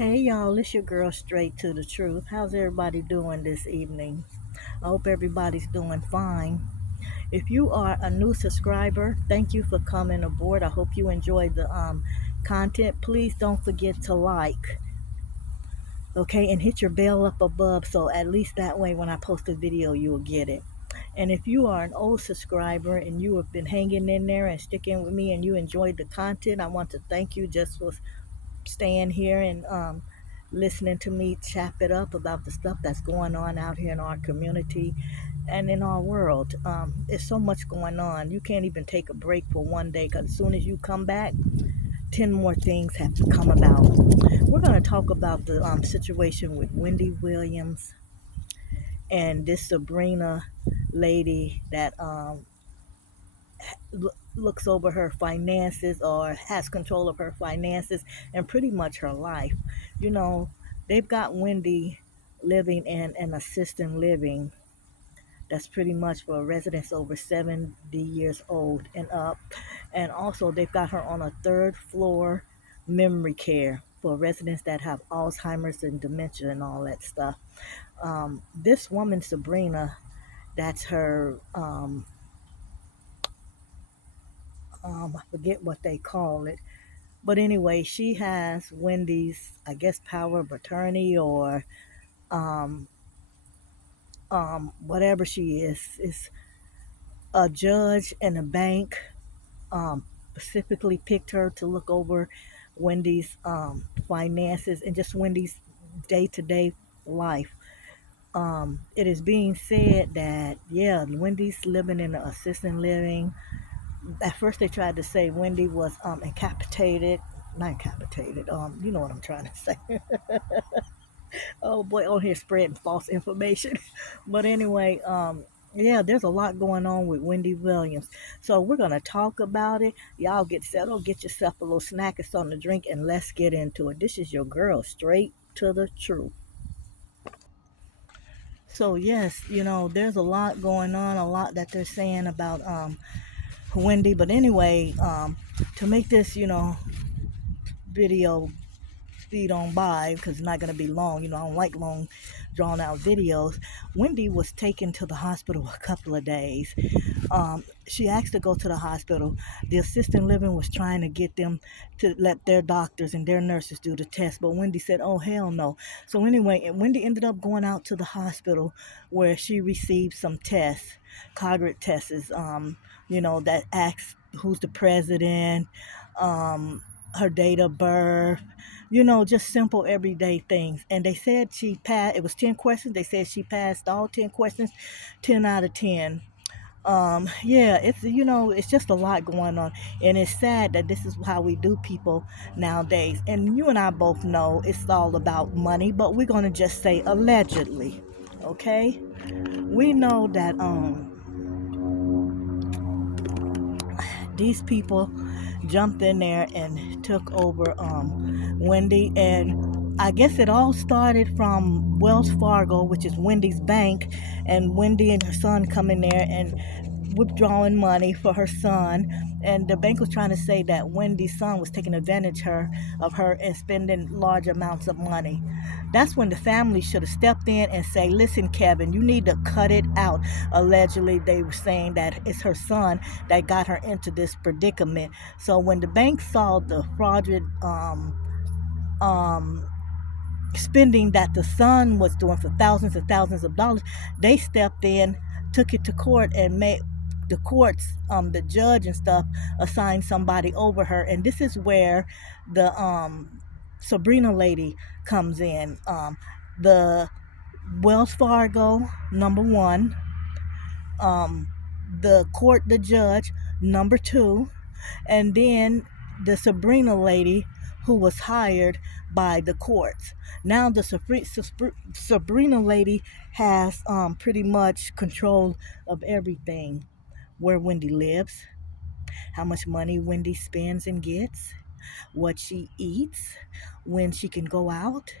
Hey y'all, it's your girl Straight to the Truth. How's everybody doing this evening? I hope everybody's doing fine. If you are a new subscriber, thank you for coming aboard. I hope you enjoyed the content. Please don't forget to like, okay, and hit your bell up above so at least that way when I post a video, you will get it. And if you are an old subscriber and you have been hanging in there and sticking with me and you enjoyed the content, I want to thank you just for staying here and listening to me chap it up about the stuff that's going on out here in our community and in our world. There's so much going on. You can't even take a break for one day because as soon as you come back, 10 more things have to come about. We're going to talk about the situation with Wendy Williams and this Sabrina lady that looks over her finances or has control of her finances and pretty much her life. You know, they've got Wendy living in an assisted living that's pretty much for residents over 70 years old and up. And also, they've got her on a third floor memory care for residents that have Alzheimer's and dementia and all that stuff. This woman, Sabrina, that's her I forget what they call it. But anyway, she has Wendy's, I guess, power of attorney or um, whatever she is a judge and a bank specifically picked her to look over Wendy's finances and just Wendy's day to day life. It is being said that, yeah, Wendy's living in an assisted living. At first, they tried to say Wendy was incapacitated. Not incapacitated. You know what I'm trying to say. Oh boy, on here spreading false information. But anyway, yeah, there's a lot going on with Wendy Williams. So we're gonna talk about it. Y'all get settled, get yourself a little snack or something to drink, and let's get into it. This is your girl, straight to the truth. So yes, there's a lot going on, a lot that they're saying about Wendy. But anyway, to make this, video speed on by because it's not going to be long. I don't like long, drawn out videos. Wendy was taken to the hospital a couple of days. She asked to go to the hospital. The assistant living was trying to get them to let their doctors and their nurses do the test, but Wendy said, "Oh hell no!" So anyway, Wendy ended up going out to the hospital where she received some tests, cognitive tests. That asks who's the president, her date of birth, just simple everyday things. And they said she passed. It was 10 questions. They said she passed all 10 questions, 10 out of 10. Yeah, it's just a lot going on, and it's sad that this is how we do people nowadays. And you and I both know it's all about money, but we're gonna just say allegedly, okay? We know that these people jumped in there and took over Wendy. And I guess it all started from Wells Fargo, which is Wendy's bank, and Wendy and her son come in there and withdrawing money for her son. And the bank was trying to say that Wendy's son was taking advantage of her and spending large amounts of money. That's when the family should have stepped in and say, "Listen, Kevin, you need to cut it out." Allegedly, they were saying that it's her son that got her into this predicament. So when the bank saw the fraudulent um, spending that the son was doing for thousands and thousands of dollars, they stepped in, took it to court, and made the courts, the judge and stuff, assigned somebody over her. And this is where the Sabrina lady comes in. The Wells Fargo, number one, um, the court, the judge, number two, and then the Sabrina lady who was hired by the courts. Now the Sabrina lady has pretty much control of everything: where Wendy lives, how much money Wendy spends and gets, what she eats, when she can go out.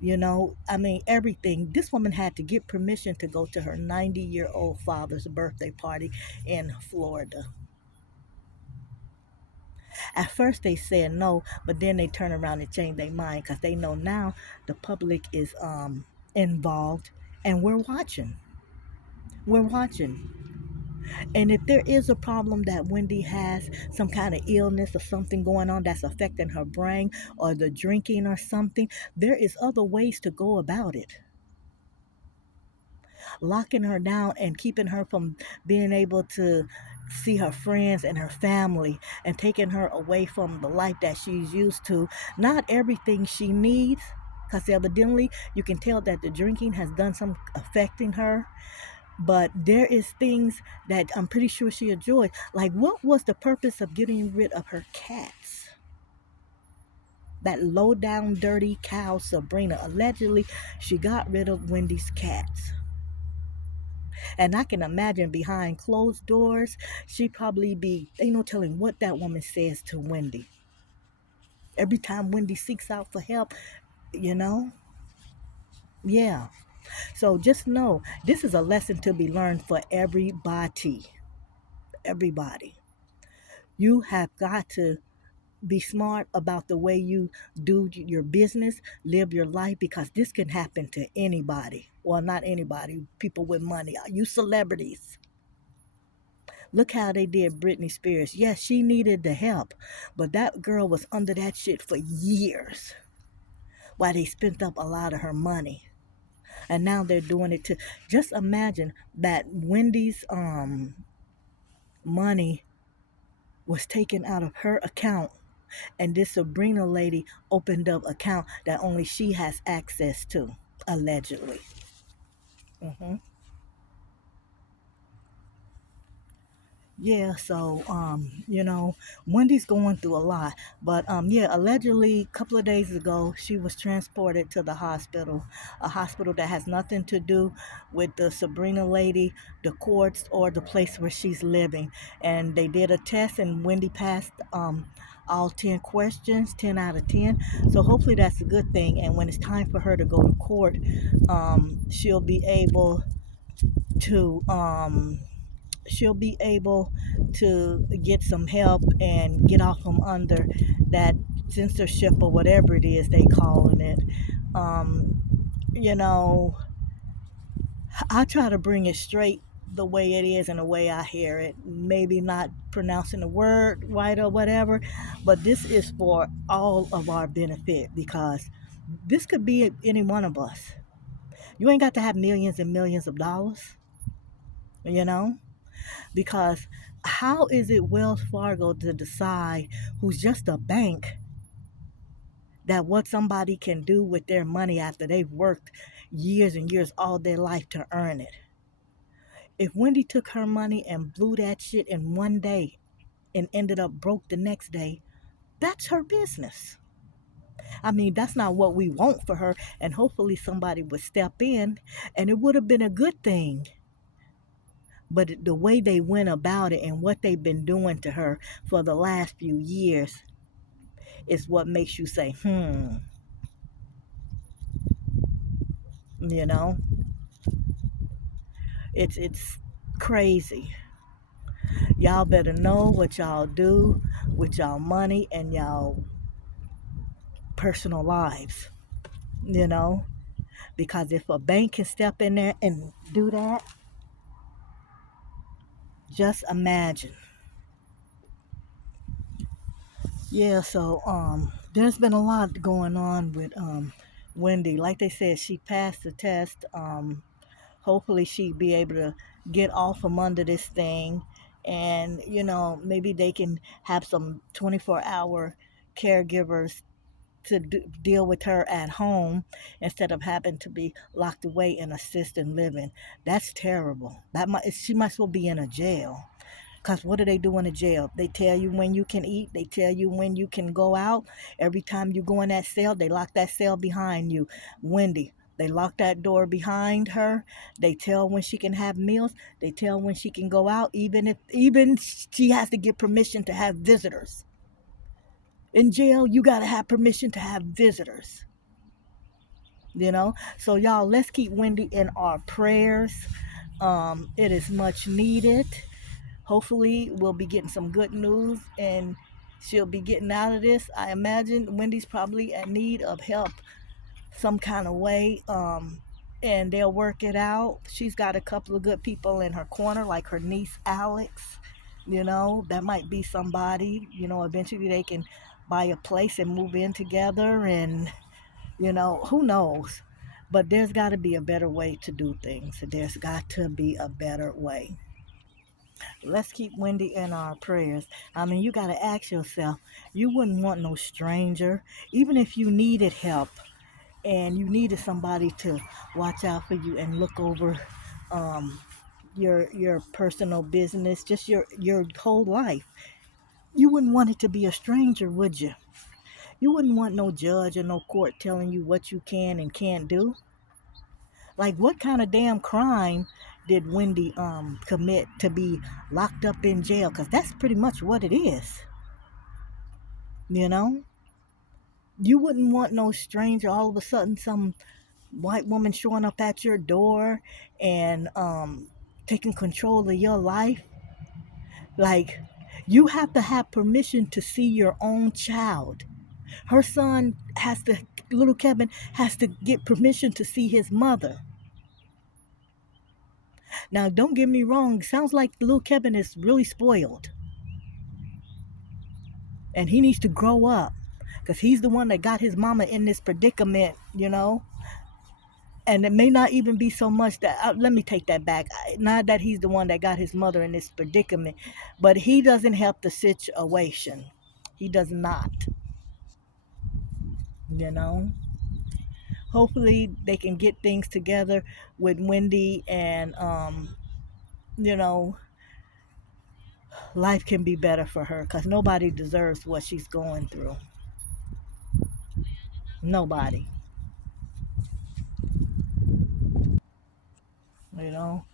I mean, everything. This woman had to get permission to go to her 90-year-old father's birthday party in Florida. At first they said no, but then they turn around and change their mind because they know now the public is involved, and we're watching. We're watching. And if there is a problem that Wendy has, some kind of illness or something going on that's affecting her brain or the drinking or something, there is other ways to go about it. Locking her down and keeping her from being able to see her friends and her family and taking her away from the life that she's used to. Not everything she needs, because evidently you can tell that the drinking has done some affecting her, but there is things that I'm pretty sure she enjoys. Like, what was the purpose of getting rid of her cats? That low down dirty cow Sabrina, allegedly she got rid of Wendy's cats. And I can imagine behind closed doors, she probably be, ain't no telling what that woman says to Wendy. Every time Wendy seeks out for help, you know? Yeah. So just know this is a lesson to be learned for everybody. Everybody. You have got to be smart about the way you do your business, live your life, because this can happen to anybody. Well, not anybody, people with money. You celebrities. Look how they did Britney Spears. Yes, she needed the help, but that girl was under that shit for years while they spent up a lot of her money. And now they're doing it to, just imagine that Wendy's money was taken out of her account, and this Sabrina lady opened up account that only she has access to, allegedly. Hmm. Yeah, so Wendy's going through a lot, but yeah, allegedly a couple of days ago she was transported to the hospital, a hospital that has nothing to do with the Sabrina lady, the courts, or the place where she's living. And they did a test, and Wendy passed all 10 questions, 10 out of 10. So hopefully that's a good thing. And when it's time for her to go to court, she'll be able to she'll be able to get some help and get off from under that censorship or whatever it is they calling it. Um, you know, I try to bring it straight the way it is and the way I hear it. Maybe not pronouncing the word right or whatever, but this is for all of our benefit, because this could be any one of us. You ain't got to have millions and millions of dollars, you know? Because how is it Wells Fargo to decide, who's just a bank, that what somebody can do with their money after they've worked years and years all their life to earn it? If Wendy took her money and blew that shit in one day and ended up broke the next day, that's her business. I mean, that's not what we want for her, and hopefully somebody would step in and it would have been a good thing. But the way they went about it and what they've been doing to her for the last few years is what makes you say, you know, it's crazy. Y'all better know what y'all do with y'all money and y'all personal lives, you know, because if a bank can step in there and do that, just imagine. Yeah, so there's been a lot going on with Wendy. Like they said, she passed the test. Hopefully she'd be able to get off from under this thing, and maybe they can have some 24-hour caregivers to deal with her at home instead of having to be locked away in assisted living. That's terrible. She might as well be in a jail. Because what do they do in a jail? They tell you when you can eat. They tell you when you can go out. Every time you go in that cell, they lock that cell behind you. Wendy, they lock that door behind her. They tell when she can have meals. They tell when she can go out, even she has to get permission to have visitors. In jail, you got to have permission to have visitors. So y'all, let's keep Wendy in our prayers. It is much needed. Hopefully we'll be getting some good news, and she'll be getting out of this. I imagine Wendy's probably in need of help some kind of way, and they'll work it out. She's got a couple of good people in her corner, like her niece Alex. That might be somebody. Eventually they can buy a place and move in together, and who knows. But there's got to be a better way to do things. There's got to be a better way. Let's keep Wendy in our prayers. I mean, you got to ask yourself, you wouldn't want no stranger, even if you needed help and you needed somebody to watch out for you and look over um, your personal business, just your whole life. You wouldn't want it to be a stranger, would you? You wouldn't want no judge or no court telling you what you can and can't do. Like, what kind of damn crime did Wendy commit to be locked up in jail? Because that's pretty much what it is. You know, you wouldn't want no stranger all of a sudden, some white woman showing up at your door and taking control of your life. Like, you have to have permission to see your own child. Her son has to, little Kevin has to get permission to see his mother. Now, don't get me wrong, sounds like little Kevin is really spoiled. And he needs to grow up because he's the one that got his mama in this predicament. And it may not even be so much that, let me take that back. Not that he's the one that got his mother in this predicament, but he doesn't help the situation. He does not, you know. Hopefully they can get things together with Wendy, and you know, life can be better for her because nobody deserves what she's going through. Nobody, you know.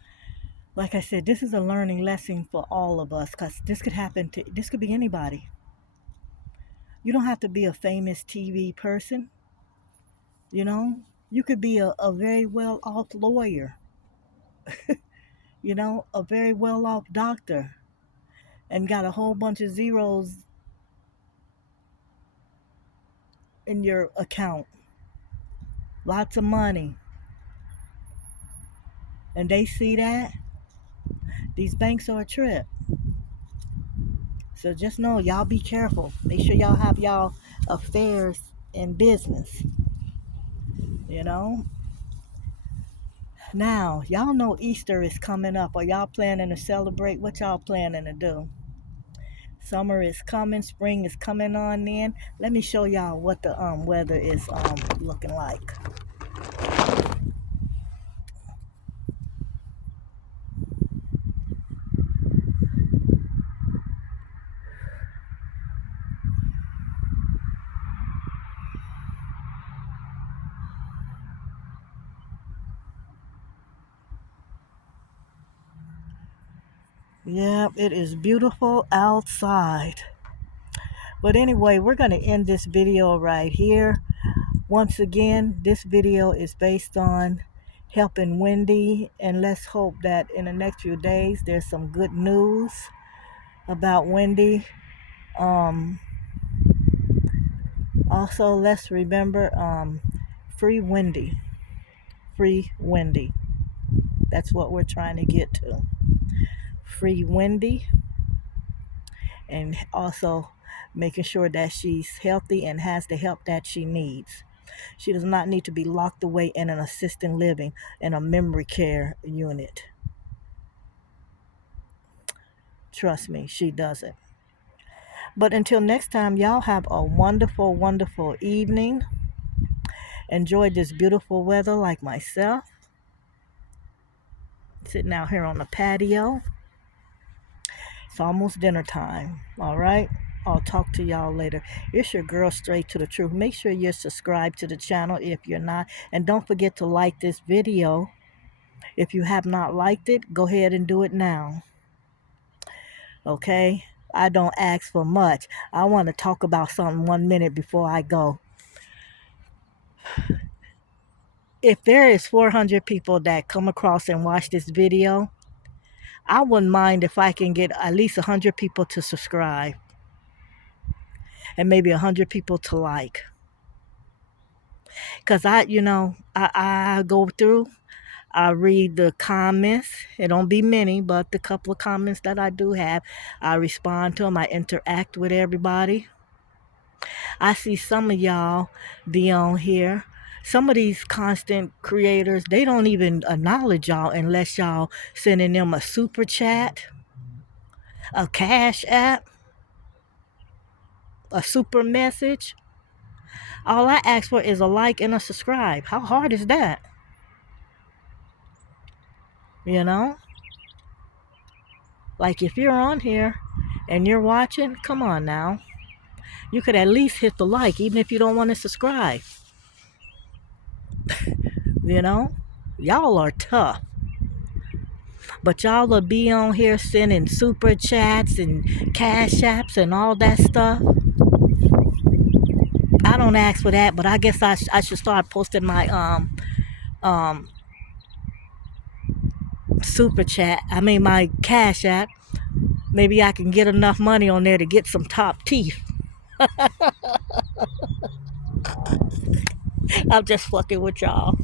Like I said, this is a learning lesson for all of us because this could be anybody. You don't have to be a famous TV person, you know. You could be a very well off lawyer, a very well off doctor, and got a whole bunch of zeros in your account, lots of money. And they see that, these banks are a trip. So just know, y'all be careful. Make sure y'all have y'all affairs in business, you know. Now, y'all know Easter is coming up. Are y'all planning to celebrate? What y'all planning to do? Summer is coming, spring is coming on in. Let me show y'all what the weather is looking like. Yeah, it is beautiful outside. But anyway, we're going to end this video right here. Once again, this video is based on helping Wendy, and let's hope that in the next few days there's some good news about Wendy. Also, let's remember, free Wendy. Free Wendy. That's what we're trying to get to. Free Wendy, and also making sure that she's healthy and has the help that she needs. She does not need to be locked away in an assisted living in a memory care unit. Trust me, she doesn't. But until next time, y'all have a wonderful, wonderful evening. Enjoy this beautiful weather like myself. Sitting out here on the patio. It's almost dinner time. All right. I'll talk to y'all later. It's your girl, Straight to the Truth. Make sure you're subscribed to the channel if you're not. And don't forget to like this video. If you have not liked it, go ahead and do it now. Okay? I don't ask for much. I want to talk about something 1 minute before I go. If there is 400 people that come across and watch this video, I wouldn't mind if I can get at least 100 people to subscribe. and maybe 100 people to like. Because I go through, I read the comments. It don't be many, but the couple of comments that I do have, I respond to them. I interact with everybody. I see some of y'all be on here. Some of these constant creators, they don't even acknowledge y'all unless y'all sending them a super chat, a cash app, a super message. All I ask for is a like and a subscribe. How hard is that? You know? Like if you're on here and you're watching, come on now. You could at least hit the like, even if you don't want to subscribe. You know? Y'all are tough. But y'all will be on here sending super chats and cash apps and all that stuff. I don't ask for that, but I guess I should start posting my um super chat. I mean my cash app. Maybe I can get enough money on there to get some top teeth. I'm just fucking with y'all.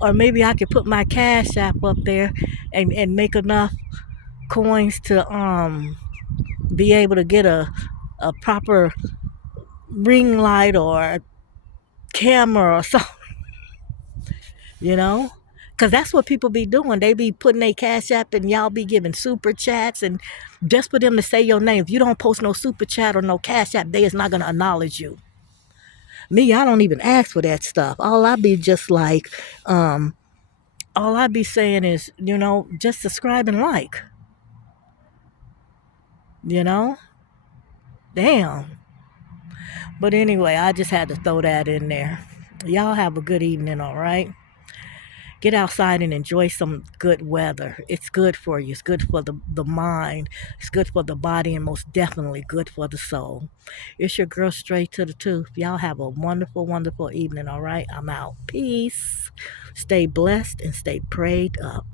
Or maybe I could put my cash app up there and make enough coins to be able to get a proper ring light or camera or something, you know? Because that's what people be doing. They be putting their cash app and y'all be giving super chats and just for them to say your name. If you don't post no super chat or no cash app, they is not going to acknowledge you. Me, I don't even ask for that stuff. All I be just like, all I be saying is, just subscribe and like, you know? Damn. But anyway, I just had to throw that in there. Y'all have a good evening, all right? Get outside and enjoy some good weather. It's good for you. It's good for the mind. It's good for the body and most definitely good for the soul. It's your girl straight to the tooth. Y'all have a wonderful, wonderful evening, all right? I'm out. Peace. Stay blessed and stay prayed up.